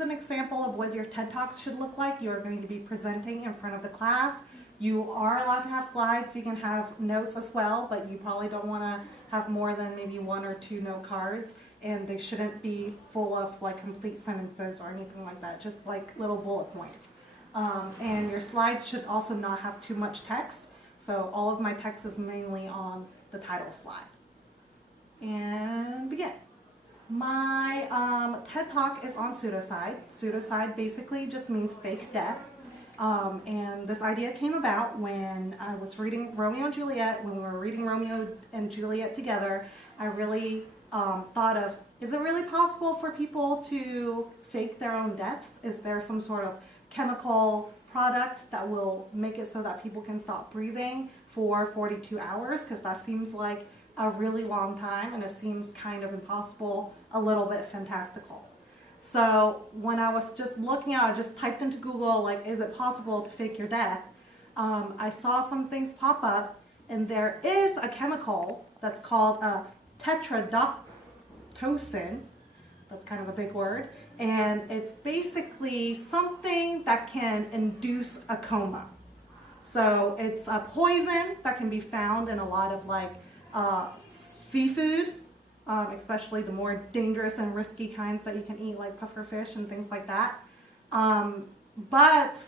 is an example of what your TED Talks should look like. You are going to be presenting in front of the class. You are allowed to have slides. You can have notes as well, but you probably don't want to have more than maybe 1 or 2 note cards, and they shouldn't be full of like complete sentences or anything like that, just like little bullet points. And your slides should also not have too much text. So all of my text is mainly on the title slide. And begin. My TED Talk is on pseudocide. Pseudocide basically just means fake death. And this idea came about when I was reading Romeo and Juliet. When we were reading Romeo and Juliet together, I really thought of, is it really possible for people to fake their own deaths? Is there some sort of chemical product that will make it so that people can stop breathing for 42 hours? Because that seems like a really long time, and it seems kind of impossible, a little bit fantastical. So when I was just looking out, I just typed into Google, like, is it possible to fake your death? I saw some things pop up, and there is a chemical that's called a tetrodotoxin. That's kind of a big word. And it's basically something that can induce a coma. So it's a poison that can be found in a lot of like seafood, especially the more dangerous and risky kinds that you can eat, like puffer fish and things like that. But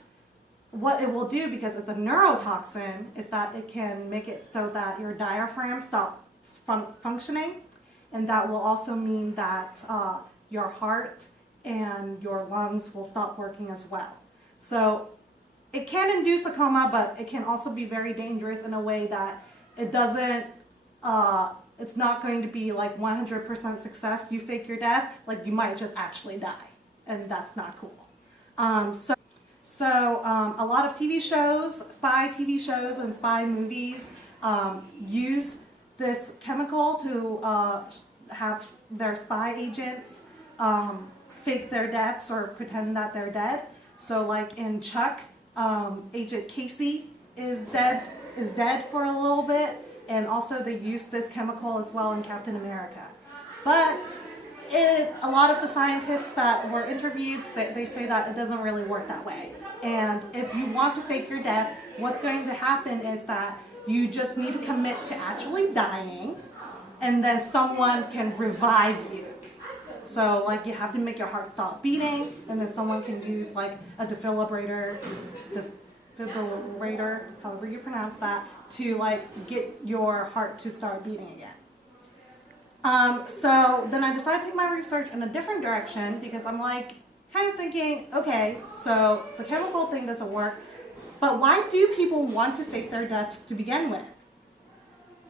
what it will do, because it's a neurotoxin, is that it can make it so that your diaphragm stops functioning, and that will also mean that your heart and your lungs will stop working as well. So it can induce a coma, but it can also be very dangerous in a way that it doesn't, it's not going to be like 100% success. You fake your death, like you might just actually die, and that's not cool. So a lot of TV shows, spy TV shows and spy movies use this chemical to have their spy agents fake their deaths or pretend that they're dead. So like in Chuck, Agent Casey is dead for a little bit, and also they use this chemical as well in Captain America. But a lot of the scientists that were interviewed, they say that it doesn't really work that way. And if you want to fake your death, what's going to happen is that you just need to commit to actually dying, and then someone can revive you. So like you have to make your heart stop beating, and then someone can use like a defibrillator, however you pronounce that, to like get your heart to start beating again. So then I decided to take my research in a different direction, because I'm like kind of thinking, okay, so the chemical thing doesn't work, but why do people want to fake their deaths to begin with?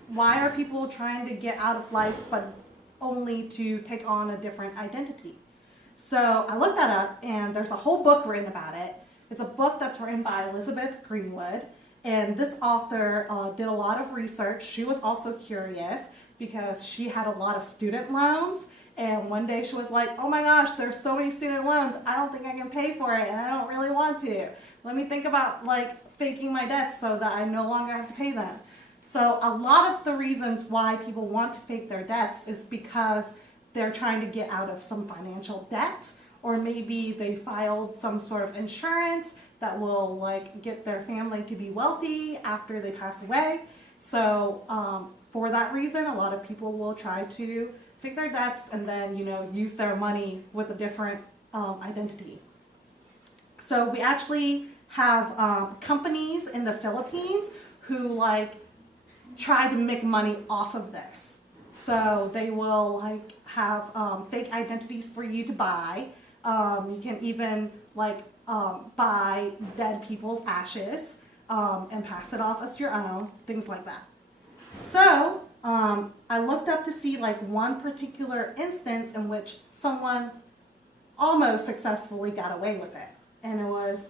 Why are people trying to get out of life but only to take on a different identity? So I looked that up, and there's a whole book written about it. It's a book that's written by Elizabeth Greenwood, and this author did a lot of research. She was also curious because she had a lot of student loans, and one day she was like, oh my gosh, there's so many student loans, I don't think I can pay for it, and I don't really want to. Let me think about like faking my death so that I no longer have to pay them. So a lot of the reasons why people want to fake their deaths is because they're trying to get out of some financial debt, or maybe they filed some sort of insurance that will like get their family to be wealthy after they pass away. So for that reason, a lot of people will try to fake their deaths and then, you know, use their money with a different identity. So we actually have companies in the Philippines who like try to make money off of this. So they will like have fake identities for you to buy. You can even like buy dead people's ashes and pass it off as your own, things like that. So I looked up to see like one particular instance in which someone almost successfully got away with it. And it was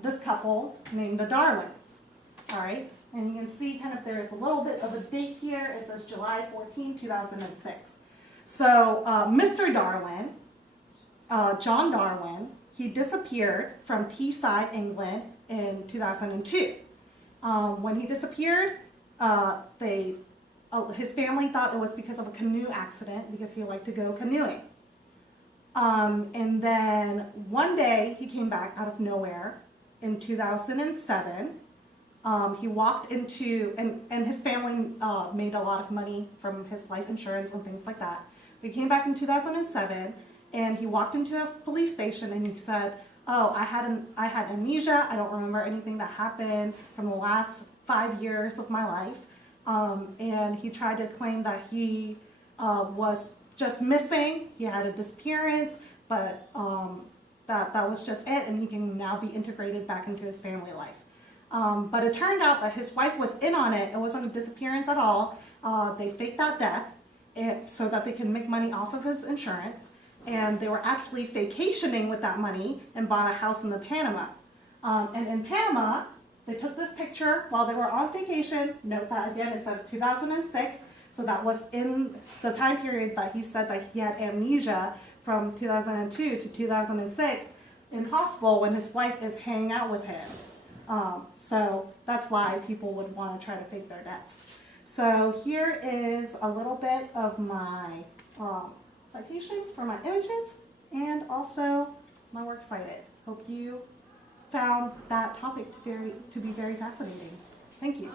this couple named the Darwins. All right. And you can see kind of there's a little bit of a date here. It says July 14, 2006. So Mr. Darwin, John Darwin, he disappeared from Teesside, England in 2002. When he disappeared, his family thought it was because of a canoe accident, because he liked to go canoeing. And then one day he came back out of nowhere in 2007. He walked into, and his family made a lot of money from his life insurance and things like that. He came back in 2007 and he walked into a police station and he said, oh, I had amnesia. I don't remember anything that happened from the last 5 years of my life. And he tried to claim that he was just missing. He had a disappearance, but that was just it, and he can now be integrated back into his family life. But it turned out that his wife was in on it. It wasn't a disappearance at all. They faked that death so that they can make money off of his insurance. And they were actually vacationing with that money and bought a house in the Panama. And in Panama, they took this picture while they were on vacation. Note that again, it says 2006. So that was in the time period that he said that he had amnesia from 2002 to 2006. Impossible when his wife is hanging out with him. So that's why people would want to try to fake their deaths. So here is a little bit of my citations for my images and also my works cited. Hope you found that topic to be very fascinating. Thank you.